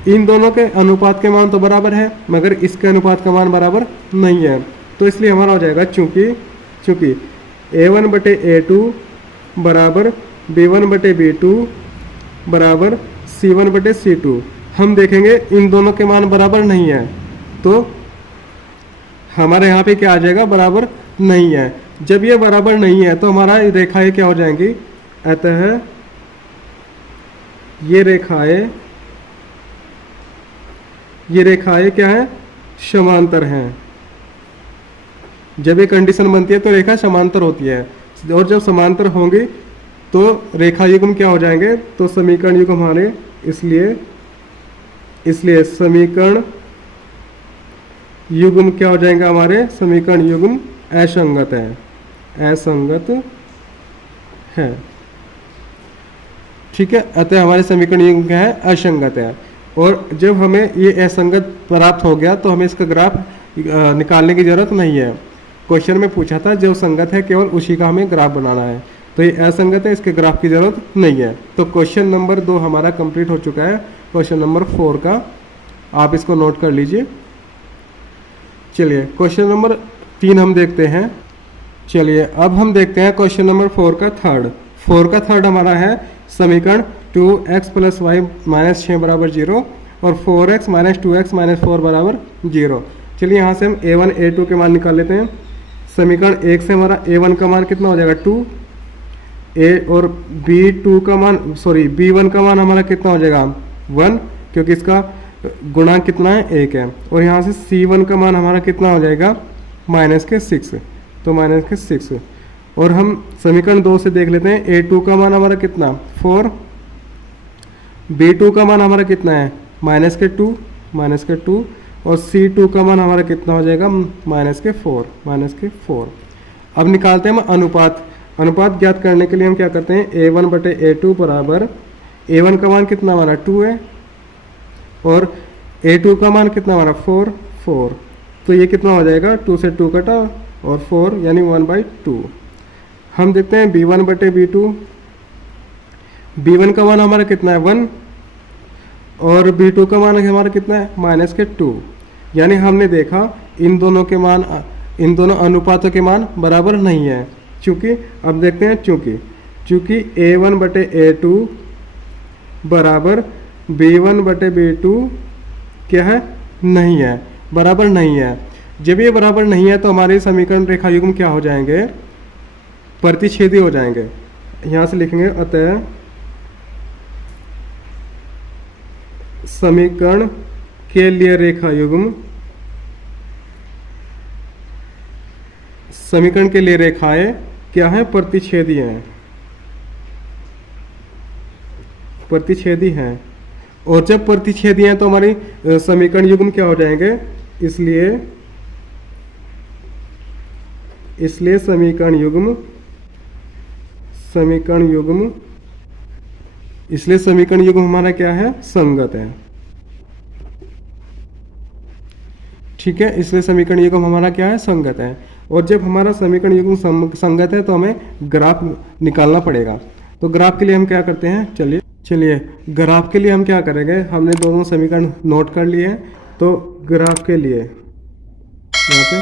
इन दोनों के अनुपात के मान तो बराबर है, मगर इसके अनुपात का मान बराबर नहीं है। तो इसलिए हमारा हो जाएगा चूंकि a1 बटे a2 बराबर b1 बटे b2 बराबर c1 बटे c2। हम देखेंगे इन दोनों के मान बराबर नहीं है, तो हमारे यहाँ पे क्या आ जाएगा, बराबर नहीं है। जब ये बराबर नहीं है तो हमारा रेखाएं क्या हो जाएंगी, अतः ये रेखाएं क्या है, समांतर हैं। जब ये कंडीशन बनती है तो रेखा समांतर होती है, और जब समांतर होंगी तो रेखा युग्म क्या हो जाएंगे, तो समीकरण युग्म हमारे, इसलिए समीकरण युग्म क्या हो जाएंगे हमारे, समीकरण युग्म असंगत है। ठीक है, अतः हमारे समीकरण युग्म क्या है, असंगत है। और जब हमें ये असंगत प्राप्त हो गया तो हमें इसका ग्राफ निकालने की जरूरत नहीं है। क्वेश्चन में पूछा था जो संगत है केवल उसी का हमें ग्राफ बनाना है, तो ये असंगत है, इसके ग्राफ की जरूरत नहीं है। तो क्वेश्चन नंबर 2 हमारा कंप्लीट हो चुका है। क्वेश्चन नंबर 4 का आप इसको नोट कर लीजिए। चलिए क्वेश्चन नंबर 3 हम देखते हैं। चलिए अब हम देखते हैं क्वेश्चन नंबर 4 का थर्ड। 4 का थर्ड हमारा है समीकरण 2x प्लस वाई माइनस 6 बराबर 0 और 4x माइनस 2x माइनस 4 बराबर 0। चलिए यहाँ से हम a1 a2 के मान निकाल लेते हैं। समीकरण 1 से हमारा a1 का मान कितना हो जाएगा 2, और b1 का मान हमारा कितना हो जाएगा 1, क्योंकि इसका गुणांक कितना है 1 है। और यहाँ से c1 का मान हमारा कितना हो जाएगा माइनस के 6, तो माइनस के 6। और हम समीकरण 2 से देख लेते हैं a2 का मान हमारा कितना 4, b2 का मान हमारा कितना है माइनस के 2, और c2 का मान हमारा कितना हो जाएगा माइनस के 4। अब निकालते हैं हम अनुपात ज्ञात करने के लिए हम क्या करते हैं, a1 बटे a2 बराबर, a1 का मान कितना हमारा 2 है और a2 का मान कितना हमारा 4। तो ये कितना हो जाएगा, 2 से 2 कटा और 4 यानी 1/2। हम देखते हैं b1 बटे b2, b1 का मान हमारा कितना है 1 और b2 का मान हमारा कितना है माइनस के 2। यानी हमने देखा इन दोनों अनुपातों के मान बराबर नहीं है। चूंकि अब देखते हैं चूंकि a1 बटे a2 बराबर b1 बटे b2 क्या है, नहीं है, बराबर नहीं है। जब ये बराबर नहीं है तो हमारे समीकरण रेखा युग्म क्या हो जाएंगे, प्रतिच्छेदी हो जाएंगे। यहाँ से लिखेंगे अतः समीकरण के लिए रेखा युग्म, समीकरण के लिए रेखाएं क्या है? प्रतिच्छेदी हैं, प्रतिच्छेदी हैं। और जब प्रतिच्छेदी हैं तो हमारी समीकरण युग्म क्या हो जाएंगे? इसलिए समीकरण युग्म हमारा क्या है? संगत है। ठीक है, इसलिए समीकरण युग्म हमारा क्या है? संगत है। और जब हमारा समीकरण युग्म संगत है तो हमें ग्राफ निकालना पड़ेगा। तो ग्राफ के लिए हम क्या करते हैं? चलिए ग्राफ के लिए हम क्या करेंगे? हमने दोनों समीकरण नोट कर लिए हैं। तो ग्राफ के लिए यहाँ पे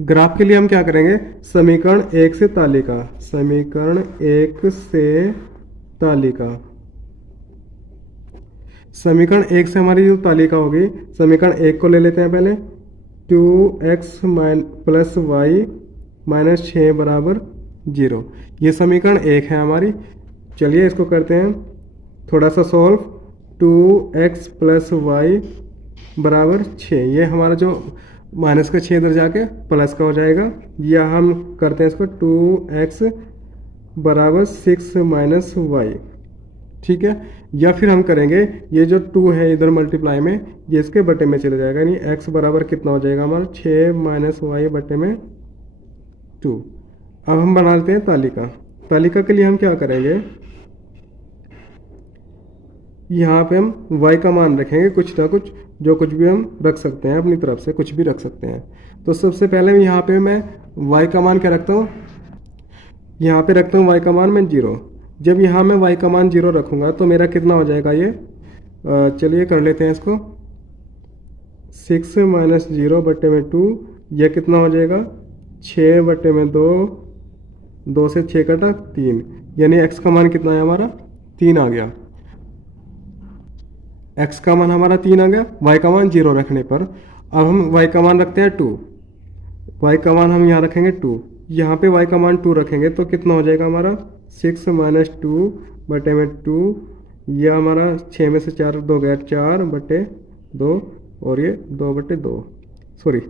ग्राफ के लिए हम क्या करेंगे? समीकरण 1 से तालिका, समीकरण 1 से तालिका, समीकरण 1 से हमारी जो तालिका होगी, समीकरण 1 को ले लेते हैं पहले। 2x प्लस वाई माइनस 6 बराबर 0, ये समीकरण 1 है हमारी। चलिए इसको करते हैं थोड़ा सा सॉल्व। 2x प्लस वाई बराबर 6, ये हमारा जो माइनस का 6 इधर जाके प्लस का हो जाएगा। या हम करते हैं इसको 2x बराबर 6 माइनस वाई। ठीक है, या फिर हम करेंगे ये जो 2 है इधर मल्टीप्लाई में, ये इसके बटे में चले जाएगा, यानी x बराबर कितना हो जाएगा हमारा? 6 माइनस वाई बटे में 2। अब हम बना लेते हैं तालिका। तालिका के लिए हम क्या करेंगे? यहाँ पे हम y का मान रखेंगे, कुछ ना कुछ, जो कुछ भी हम रख सकते हैं, अपनी तरफ से कुछ भी रख सकते हैं। तो सबसे पहले यहाँ पे मैं y का मान क्या रखता हूँ? यहाँ पे रखता हूँ y का मान मैं 0। जब यहाँ मैं y का मान 0 रखूँगा तो मेरा कितना हो जाएगा ये? चलिए कर लेते हैं इसको। 6 माइनस 0 बटे में 2, यह कितना हो जाएगा? 6 बटे में 2, 2 से 6 कटा 3, यानी x का मान कितना है हमारा? 3 आ गया। x का मान हमारा 3 आ गया, y का मान 0 रखने पर। अब हम y का मान रखते हैं 2, y का मान हम यहाँ रखेंगे 2, यहाँ पे y का मान 2 रखेंगे तो कितना हो जाएगा हमारा? 6 माइनस 2 बटे में 2, यह हमारा 6 में से 4 2 गया, 4 बटे 2, और ये 2 बटे 2, सॉरी।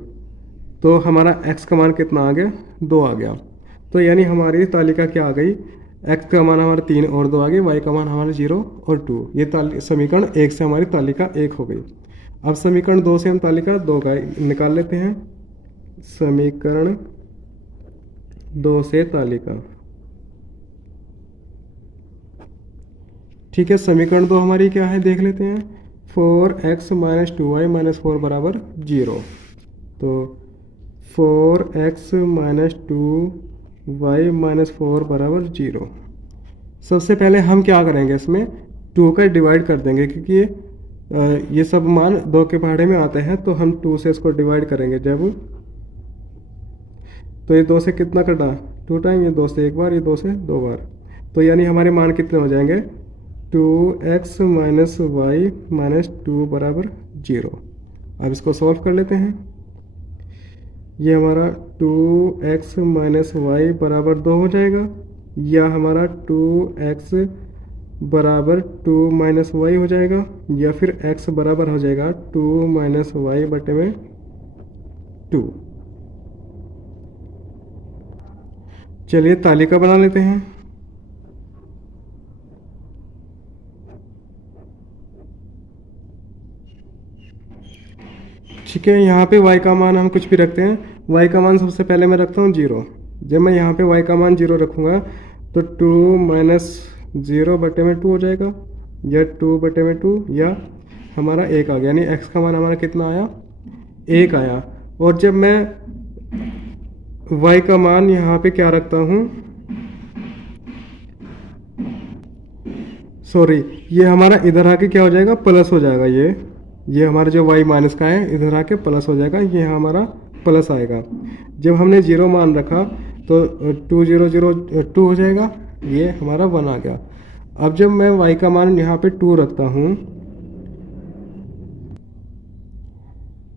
तो हमारा x का मान कितना आ गया? 2 आ गया। तो यानी हमारी तालिका क्या आ गई? x का मान हमारा 3 और 2 आ गई, y का मान हमारा 0 और 2। ये समीकरण 1 से हमारी तालिका 1 हो गई। अब समीकरण 2 से हम तालिका 2 का निकाल लेते हैं। समीकरण 2 से तालिका, ठीक है। समीकरण 2 हमारी क्या है देख लेते हैं। 4x माइनस 2y माइनस 4 बराबर 0। तो 4x माइनस 2y माइनस 4 बराबर 0। सबसे पहले हम क्या करेंगे? इसमें 2 का डिवाइड कर देंगे, क्योंकि ये सब मान 2 के पहाड़े में आते हैं। तो हम 2 से इसको डिवाइड करेंगे जब, तो ये 2 से कितना कटा? 2 टाइम, ये 2 से एक बार, ये 2 से 2 बार। तो यानी हमारे मान कितने हो जाएंगे? 2x माइनस वाई माइनस 2 बराबर 0। अब इसको सॉल्व कर लेते हैं। ये हमारा 2x माइनस वाई बराबर 2 हो जाएगा, या हमारा 2x बराबर 2 माइनस वाई हो जाएगा, या फिर x बराबर हो जाएगा 2 माइनस वाई बटे में 2। चलिए तालिका बना लेते हैं। ठीक है, यहाँ पे y का मान हम कुछ भी रखते हैं। y का मान सबसे पहले मैं रखता हूँ 0। जब मैं यहाँ पे y का मान 0 रखूँगा तो 2 माइनस 0 बटे में 2 हो जाएगा, या 2 बटे में 2, या हमारा 1 आ गया। यानी x का मान हमारा कितना आया? 1 आया। और जब मैं y का मान यहाँ पे क्या रखता हूँ, सॉरी, ये हमारा इधर आके क्या हो जाएगा? प्लस हो जाएगा। ये हमारा जो y माइनस का है इधर आके प्लस हो जाएगा, ये हमारा प्लस आएगा। जब हमने 0 मान रखा तो 2 0 0 2 हो जाएगा, ये हमारा 1 आ गया। अब जब मैं y का मान यहाँ पे 2 रखता हूँ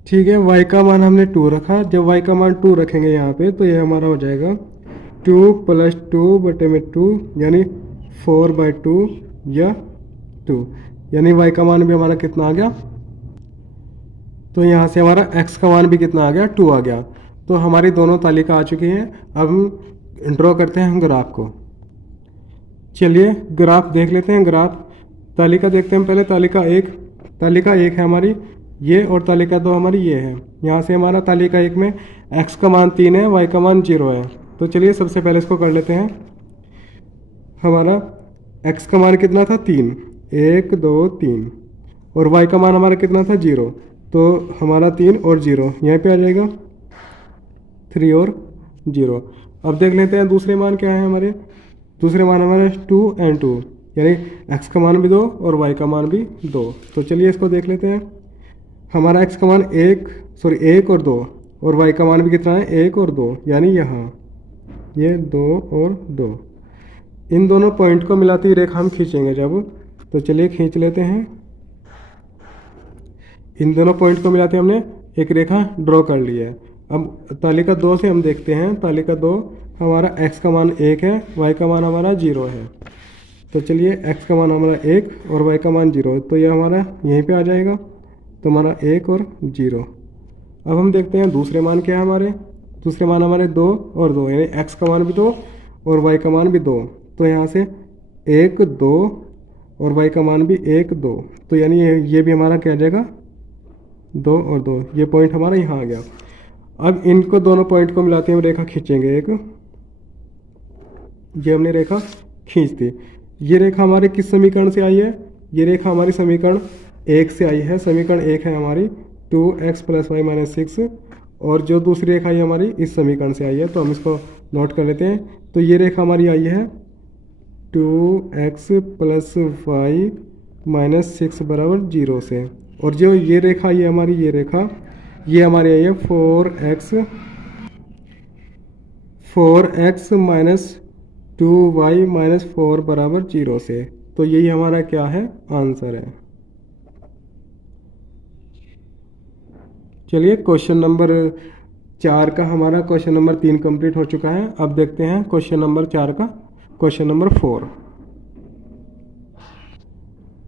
ठीक है, y का मान हमने 2 रखा। जब y का मान 2 रखेंगे यहाँ पे तो ये हमारा हो जाएगा 2 + 2 बटे में 2 यानी 4/2 या 2, यानी y का मान भी हमारा कितना आ गया। तो यहाँ से हमारा x का मान भी कितना आ गया, 2 आ गया। तो हमारी दोनों तालिका आ चुकी हैं। अब हम ड्रॉ करते हैं ग्राफ को। चलिए ग्राफ देख लेते हैं। ग्राफ तालिका देखते हैं पहले। तालिका एक है हमारी ये, और तालिका 2 हमारी ये है। यहाँ से हमारा तालिका 1 में x का मान 3 है, y का मान 0 है। तो चलिए सबसे पहले इसको कर लेते हैं। हमारा x का मान कितना था, 3, 1 2 3, और y का मान हमारा कितना था, 0। तो हमारा 3 और 0 यहाँ पे आ जाएगा, 3 और 0। अब देख लेते हैं दूसरे मान क्या है हमारे। दूसरे मान हमारे 2 और 2, यानी x का मान भी 2 और y का मान भी 2। तो चलिए इसको देख लेते हैं। हमारा x का मान 1 और 2, और y का मान भी कितना है, 1 और 2, यानी यहाँ ये 2 और 2। इन दोनों पॉइंट को मिलाती रेखा हम खींचेंगे जब, तो चलिए खींच लेते हैं। इन दोनों पॉइंट को मिलाते हमने एक रेखा ड्रॉ कर ली है। अब तालिका 2 से हम देखते हैं। तालिका 2 हमारा x का मान 1 है, y का मान हमारा 0 है। तो चलिए x का मान हमारा 1 और y का मान 0, तो ये हमारा यहीं पे आ जाएगा। तो हमारा 1 और 0। अब हम देखते हैं दूसरे मान क्या है हमारे। दूसरे मान हमारे 2 और 2, यानी x का मान भी 2 और y का मान भी 2। तो यहाँ से 1 2 और y का मान भी 1 2, तो यानी ये भी हमारा क्या आ जाएगा, 2 और 2। ये पॉइंट हमारा यहाँ आ गया। अब इनको दोनों पॉइंट को मिलाते हैं, रेखा खींचेंगे एक। ये हमने रेखा खींच दी। ये रेखा हमारे किस समीकरण से आई है, ये रेखा हमारी समीकरण 1 से आई है। समीकरण 1 है हमारी 2x + y - 6, और जो दूसरी रेखा है हमारी इस समीकरण से आई है। तो हम इसको नोट कर लेते हैं। तो ये रेखा हमारी आई है 2x + y - 6 = 0 से, और जो ये रेखा ये हमारी ये रेखा ये हमारी आई है 4x - 2y - 4 = 0 से। तो यही हमारा क्या है, आंसर है। चलिए क्वेश्चन नंबर 4 का हमारा क्वेश्चन नंबर 3 कंप्लीट हो चुका है। अब देखते हैं क्वेश्चन नंबर 4 का क्वेश्चन नंबर 4।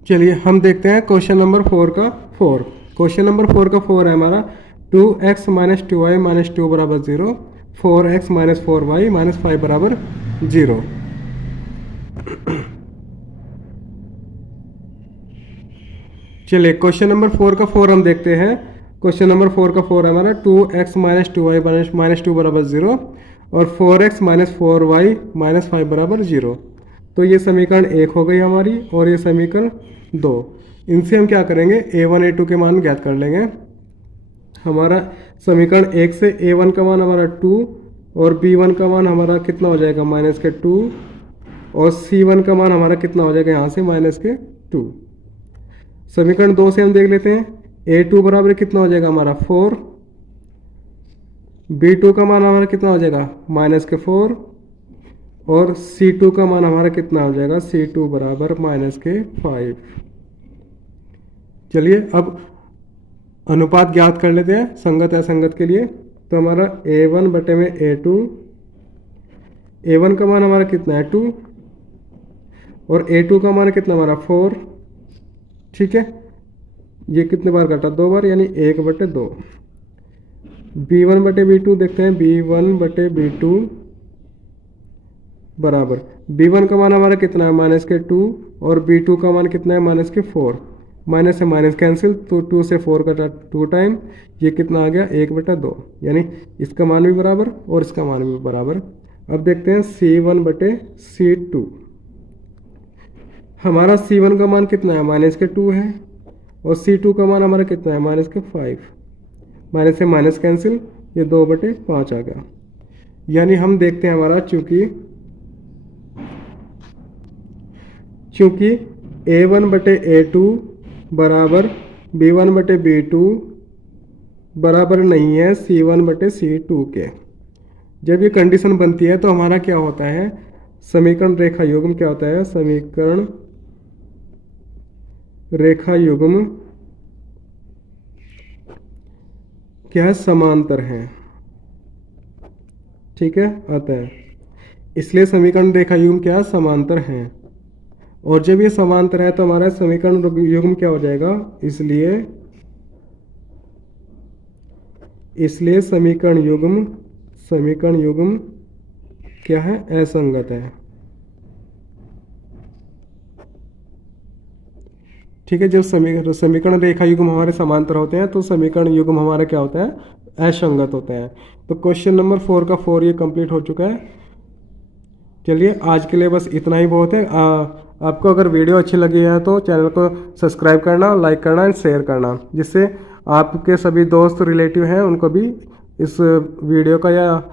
चलिए हम देखते हैं क्वेश्चन नंबर 4 का 4। क्वेश्चन नंबर 4 का 4 है हमारा 2x - 2y - 2 = 0, 4x - 4y - 5 = 0। चलिए क्वेश्चन नंबर 4 का 4 हम देखते हैं। क्वेश्चन नंबर 4 का 4 है हमारा 2x - 2y - 2 = 0, और 4x - 4y - 5 = 0। तो ये समीकरण 1 हो गई हमारी, और ये समीकरण 2। इनसे हम क्या करेंगे, a1 a2 के मान ज्ञात कर लेंगे। हमारा समीकरण 1 से a1 का मान हमारा 2, और b1 का मान हमारा कितना हो जाएगा, -2, और c1 का मान हमारा कितना हो जाएगा यहाँ से -2। समीकरण 2 से हम देख लेते हैं। a2 बराबर कितना हो जाएगा हमारा 4, b2 का मान हमारा कितना हो जाएगा -4, और c2 का मान हमारा कितना हो जाएगा, c2 बराबर -5। चलिए अब अनुपात ज्ञात कर लेते हैं संगत असंगत के लिए। तो हमारा a1 बटे में a2, a1 का मान हमारा कितना है 2, और a2 का मान कितना हमारा 4। ठीक है, ये कितने बार काटा, 2 बार, यानी 1/2। b1 बटे b2 देखते हैं। b1 बटे b2 बराबर, b1 का मान हमारा कितना है -2, और b2 का मान कितना है -4। माइनस से माइनस कैंसिल, तो 2 से 4 कटा 2 टाइम, ये कितना आ गया 1/2, यानी इसका मान भी बराबर और इसका मान भी बराबर। अब देखते हैं c1 बटे c2। हमारा c1 का मान कितना है -2 है, और c2 का मान हमारा कितना है -5। माइनस से माइनस कैंसिल, ये 2/5 आ गया। यानी हम देखते हैं हमारा चूंकि a1 बटे a2 बराबर b1 बटे b2 बराबर नहीं है c1 बटे c2 के। जब ये कंडीशन बनती है तो हमारा क्या होता है, समीकरण रेखा युग्म क्या होता है, समीकरण रेखा युग्म क्या है, समांतर हैं। ठीक है, आता है, इसलिए समीकरण रेखा युग्म क्या है, समांतर हैं। और जब ये समांतर है तो हमारा समीकरण युग्म क्या हो जाएगा, इसलिए समीकरण युग्म क्या है, असंगत है। ठीक है, जब समीकरण रेखा युग्म हमारे समांतर होते हैं तो समीकरण युग्म हमारा क्या होता है, असंगत होते हैं। तो क्वेश्चन नंबर 4 का 4 ये कंप्लीट हो चुका है। चलिए आज के लिए बस इतना ही बहुत है। आपको अगर वीडियो अच्छी लगी है तो चैनल को सब्सक्राइब करना, लाइक करना एंड शेयर करना, जिससे आपके सभी दोस्त रिलेटिव हैं उनको भी इस वीडियो का या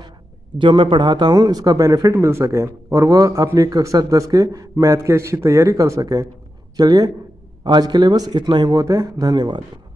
जो मैं पढ़ाता हूँ इसका बेनिफिट मिल सके और वो अपनी कक्षा 10 के मैथ की अच्छी तैयारी कर सके। चलिए आज के लिए बस इतना ही बहुत है। धन्यवाद।